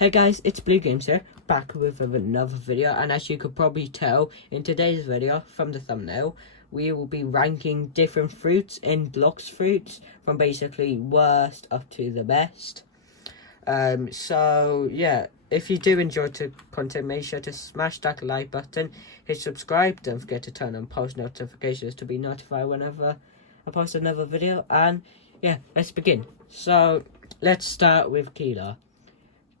Hey guys, it's Blue Games here, back with another video, and as you could probably tell in today's video from the thumbnail, we will be ranking different fruits in Blox Fruits from basically worst up to the best. So yeah, if you do enjoy the content, make sure to smash that like button, hit subscribe, don't forget to turn on post notifications to be notified whenever I post another video, and yeah, let's begin. So let's start with Keelah.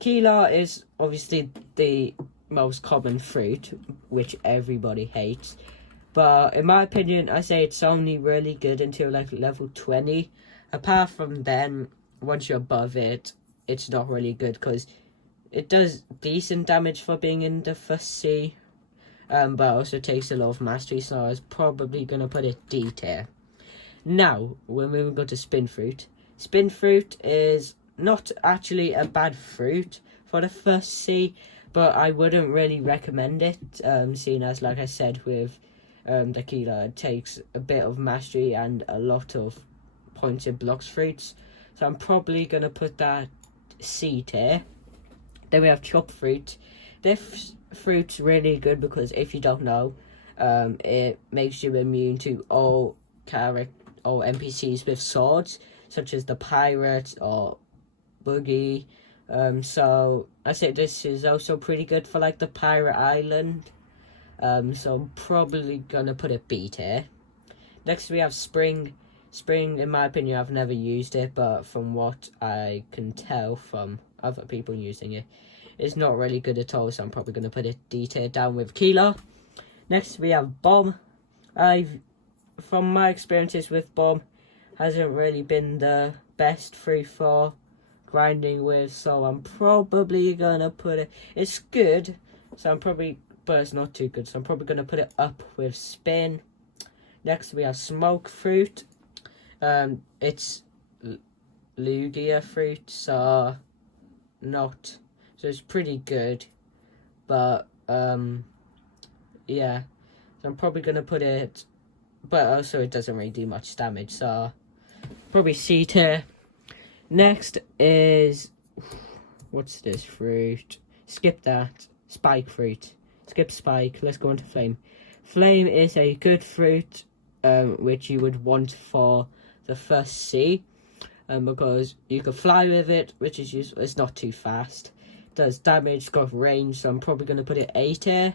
Keelah is obviously the most common fruit, which everybody hates. But in my opinion, I say it's only really good until like level 20. Apart from then, once you're above it, it's not really good because it does decent damage for being in the first C. But also takes a lot of mastery, so I was probably going to put it D tier. Now, we're moving on to Spin Fruit. Spin Fruit is not actually a bad fruit for the first C, but I wouldn't really recommend it, seeing as, like I said, with the Keelah, it takes a bit of mastery and a lot of points in Blox Fruits, so I'm probably going to put that C tier. Then we have Chop Fruit. This fruit's really good because, if you don't know, it makes you immune to all NPCs with swords, such as the pirate or Boogie. So I say this is also pretty good for like the pirate island. So I'm probably gonna put it B tier. Next we have Spring. Spring, in my opinion, I've never used it, but from what I can tell from other people using it, it's not really good at all, so I'm probably gonna put it D tier down with Keelah. Next we have Bomb. From my experiences with Bomb, hasn't really been the best fruit for grinding with, so I'm probably gonna put it, it's good, but it's not too good, so I'm probably gonna put it up with Spin. Next we have Smoke Fruit. It's Lugia fruit, so it's pretty good, but yeah, so I'm probably gonna put it, but also it doesn't really do much damage, so probably C tier. Next is, what's this fruit? Skip that. Spike Fruit. Skip Spike. Let's go on to Flame. Flame is a good fruit, which you would want for the first C, because you can fly with it, which is useful. It's not too fast. It does damage, it's got range, so I'm probably going to put it A tier.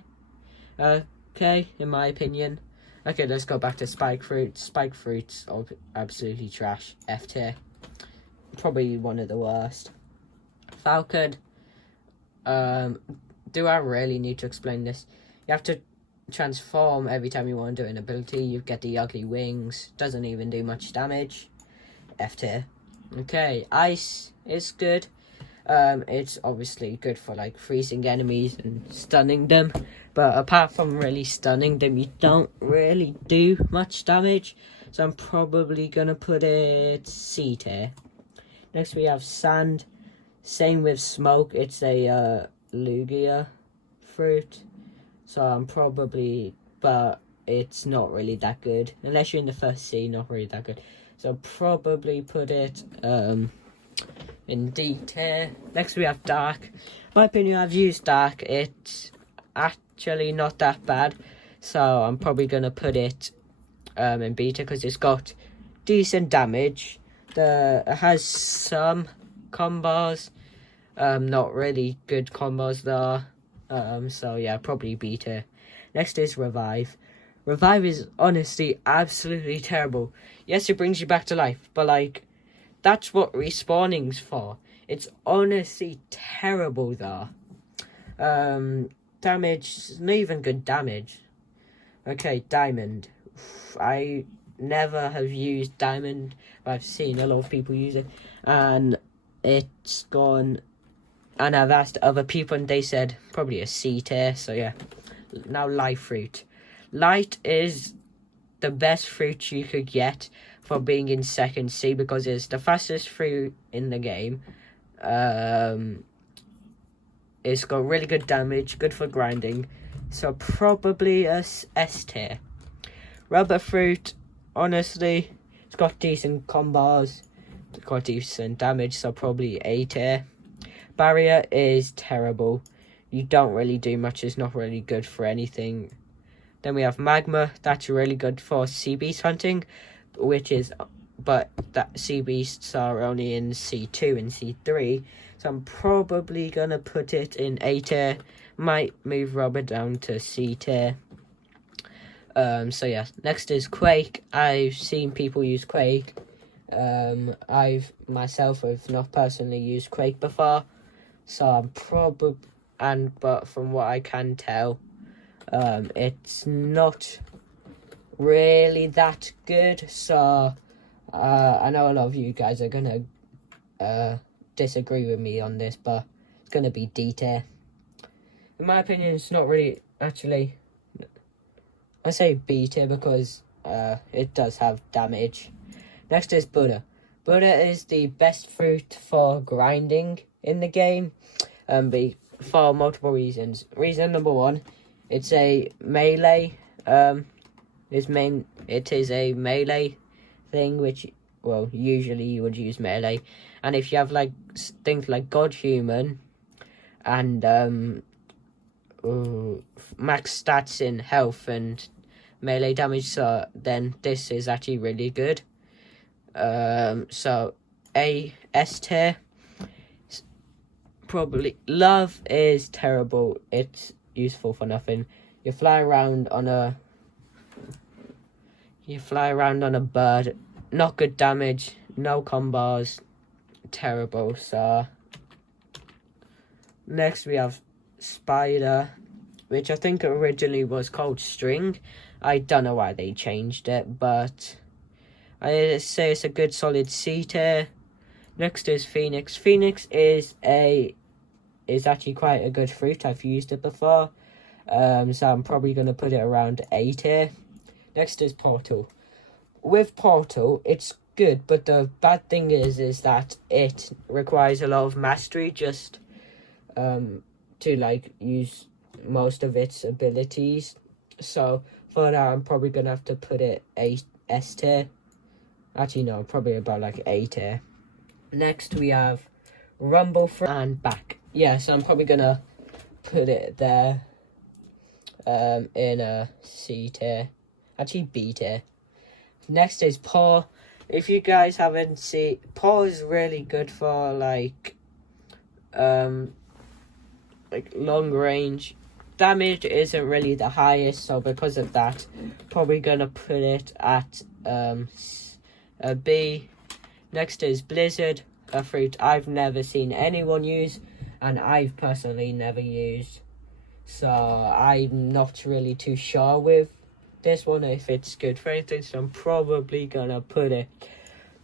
Okay, in my opinion. Okay, let's go back to Spike Fruit. Spike Fruits are absolutely trash. F tier. Probably one of the worst. Falcon. Do I really need to explain this? You have to transform every time you want to do an ability. You get the ugly wings. Doesn't even do much damage. F tier. Okay, Ice is good. It's obviously good for like freezing enemies and stunning them, but apart from really stunning them, you don't really do much damage, so I'm probably gonna put it C tier. Next we have Sand. Same with Smoke. It's a Lugia fruit, so I'm probably, but it's not really that good unless you're in the first C. Not really that good, so I'll probably put it in D tier. Next we have Dark. In my opinion, I've used Dark. It's actually not that bad, so I'm probably gonna put it in B tier because it's got decent damage. It has some combos, not really good combos though. So yeah, probably B tier. Next is Revive. Revive is honestly absolutely terrible. Yes, it brings you back to life, but like, that's what respawning's for. It's honestly terrible though. Damage, not even good damage. Okay, Diamond. I never have used Diamond, but I've seen a lot of people use it, and it's gone, and I've asked other people and they said probably a C tier, so yeah. Now Light Fruit. Light is the best fruit you could get for being in second C because it's the fastest fruit in the game. It's got really good damage, good for grinding, so probably a S tier. Rubber Fruit, honestly, it's got decent combos, it's got decent damage, so probably A tier. Barrier is terrible. You don't really do much. It's not really good for anything. Then we have Magma. That's really good for sea beast hunting, but that sea beasts are only in C2 and C3. So I'm probably gonna put it in A tier. Might move Robber down to C tier. So yeah, next is Quake. I've seen people use Quake. I've myself have not personally used Quake before, so I'm but from what I can tell, it's not really that good. So I know a lot of you guys are gonna disagree with me on this, but it's gonna be D tier. In my opinion, it's not really actually. I say B tier because it does have damage. Next is Buddha. Buddha is the best fruit for grinding in the game, for multiple reasons. Reason number one, it's a melee. It is a melee thing, which usually you would use melee, and if you have like things like God Human and max stats in health and melee damage, so then this is actually really good. So S tier. Probably Love is terrible. It's useful for nothing. You fly around on a bird. Not good damage. No combos. Terrible. So next we have Spider, which I think originally was called String. I don't know why they changed it, but I say it's a good solid C tier. Next is Phoenix. Phoenix is actually quite a good fruit. I've used it before, so I'm probably going to put it around A tier. Next is Portal. With Portal, it's good, but the bad thing is that it requires a lot of mastery just to like use most of its abilities. So for that, I'm probably gonna have to put it S tier. Actually, no, probably about like A tier. Next, we have Rumble and Back. Yeah, so I'm probably gonna put it there in a C tier. Actually, B tier. Next is Paw. If you guys haven't seen, Paw is really good for like long range. Damage isn't really the highest, so because of that, probably gonna put it at a B. Next is Blizzard, a fruit I've never seen anyone use, and I've personally never used. So I'm not really too sure with this one if it's good for anything, so I'm probably gonna put it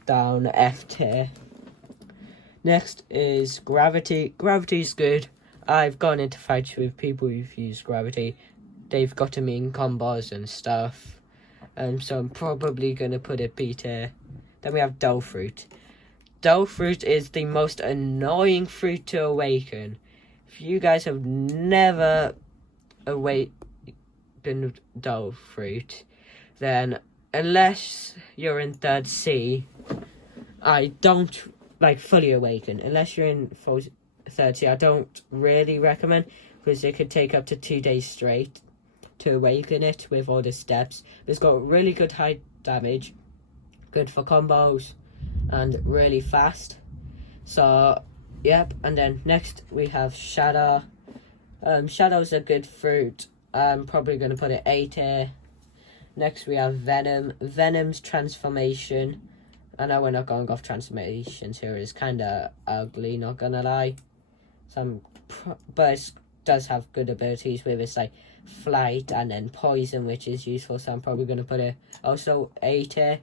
down F tier. Next is Gravity. Gravity's good. I've gone into fights with people who've used Gravity. They've gotten me in combos and stuff. So I'm probably going to put it B tier. Then we have Dull Fruit. Dull Fruit is the most annoying fruit to awaken. If you guys have never awakened Dull Fruit, then unless you're in 3rd C, I don't fully awaken. Unless you're in 3rd C, I don't really recommend, because it could take up to 2 days straight to awaken it with all the steps. It's got really good high damage, good for combos, and really fast. So yep. And then next we have Shadow. Shadow's a good fruit. I'm probably going to put it A tier. Next we have Venom. Venom's transformation, I know we're not going off transformations here, it's kind of ugly, not gonna lie. But it does have good abilities with its like flight and then poison, which is useful, so I'm probably going to put it also A tier.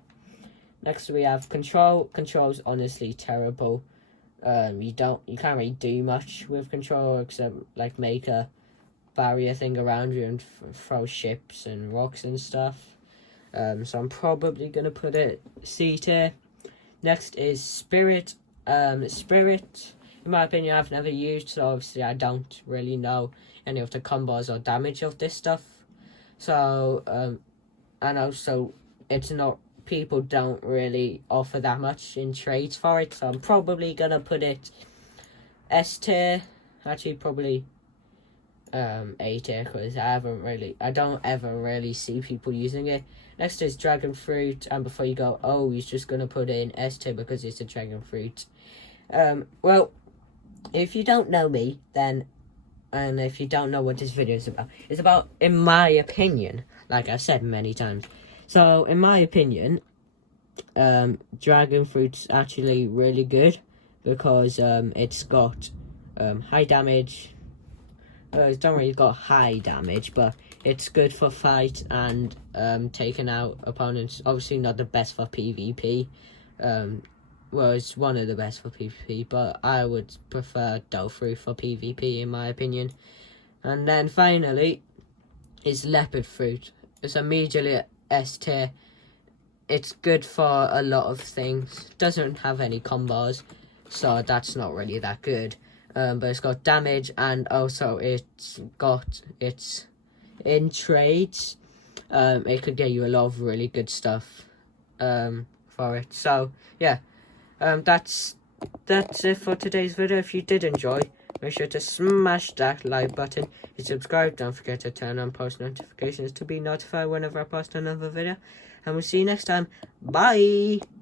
Next we have Control. Control's honestly terrible. You can't really do much with Control except like make a barrier thing around you and throw ships and rocks and stuff. So I'm probably going to put it C tier. Next is Spirit. Spirit, in my opinion, I've never used, so obviously I don't really know any of the combos or damage of this stuff. So, and also, people don't really offer that much in trades for it, so I'm probably going to put it S tier, actually probably A tier, because I don't ever really see people using it. Next is dragon fruit, and before you go, oh, he's just gonna put it in S tier because it's a dragon fruit. Well, if you don't know me, then, and if you don't know what this video is about, it's about, in my opinion, like I've said many times. So, in my opinion, dragon fruit's actually really good because it's got high damage. It's not really got high damage, but it's good for fight and taking out opponents. Obviously not the best for PvP. Well, it's one of the best for PvP, but I would prefer Dough Fruit for PvP in my opinion. And then finally is Leopard Fruit. It's immediately S tier. It's good for a lot of things. Doesn't have any combos, so that's not really that good. But it's got damage, and also it's in trades. It could get you a lot of really good stuff for it. So yeah, that's it for today's video. If you did enjoy, make sure to smash that like button and subscribe. Don't forget to turn on post notifications to be notified whenever I post another video. And we'll see you next time. Bye!